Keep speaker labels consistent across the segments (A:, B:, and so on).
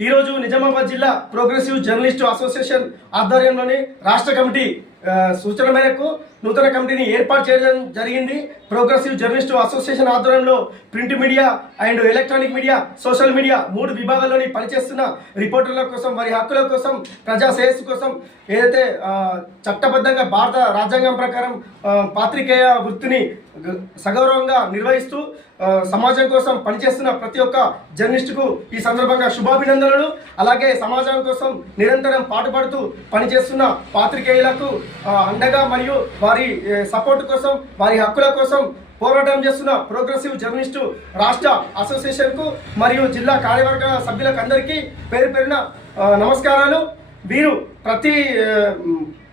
A: ఈరోజు నిజామాబాద్ జిల్లా progressive journalist association ఆధ్వర్యంలోని రాష్ట్ర కమిటీ సూచన మేరకు నూతన కమిటీని ఏర్పాటు చేయడం జరిగింది. ప్రోగ్రెసివ్ జర్నలిస్టు అసోసియేషన్ ఆధ్వర్యంలో print media and electronic media social media మూడు విభాగాల్లోని పనిచేస్తున్న రిపోర్టర్ల కోసం వారి హక్కుల కోసం ప్రజా శ్రేయస్సు కోసం ఏదైతే చట్టబద్ధంగా భారత రాజ్యాంగం ప్రకారం పాత్రికేయ వృత్తిని సగౌరవంగా నిర్వహిస్తూ సమాజం కోసం పనిచేస్తున్న ప్రతి ఒక్క జర్నలిస్టుకు ఈ సందర్భంగా శుభాభినందనలు. అలాగే సమాజం కోసం నిరంతరం పాటుపడుతూ పనిచేస్తున్న పాత్రికేయులకు అండగా మరియు వారి సపోర్ట్ కోసం వారి హక్కుల కోసం పోరాటం చేస్తున్న ప్రోగ్రెసివ్ జర్నలిస్టు రాష్ట్ర అసోసియేషన్కు మరియు జిల్లా కార్యవర్గ సభ్యులకు అందరికీ పేరు పేరున నమస్కారాలు. వీరు ప్రతి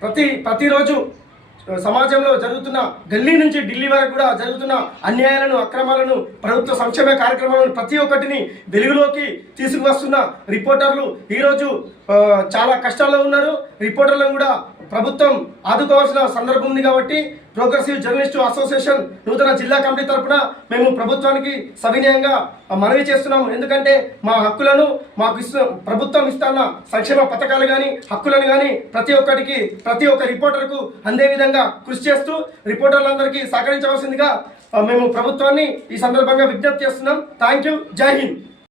A: ప్రతి ప్రతిరోజు సమాజంలో జరుగుతున్న ఢిల్లీ నుంచి ఢిల్లీ వరకు కూడా జరుగుతున్న అన్యాయాలను అక్రమాలను ప్రభుత్వ సంక్షేమ కార్యక్రమాలను ప్రతి ఒక్కటిని వెలుగులోకి తీసుకువస్తున్న రిపోర్టర్లు ఈరోజు చాలా కష్టాల్లో ఉన్నారు. రిపోర్టర్లను కూడా ప్రభుత్వం ఆదుకోవాల్సిన సందర్భం ఉంది కాబట్టి ప్రోగ్రెసివ్ జర్నలిస్టు అసోసియేషన్ నూతన జిల్లా కమిటీ తరఫున మేము ప్రభుత్వానికి సవినయంగా మనవి చేస్తున్నాము. ఎందుకంటే మా హక్కులను మాకు ఇస్తు ప్రభుత్వం ఇస్తున్న సంక్షేమ పథకాలు కానీ హక్కులను కానీ ప్రతి ఒక్కరికి ప్రతి ఒక్క రిపోర్టర్కు అందే విధంగా కృషి చేస్తూ రిపోర్టర్లందరికీ సహకరించవలసిందిగా మేము ప్రభుత్వాన్ని ఈ సందర్భంగా విజ్ఞప్తి చేస్తున్నాం. థ్యాంక్ యూ జై హింద్.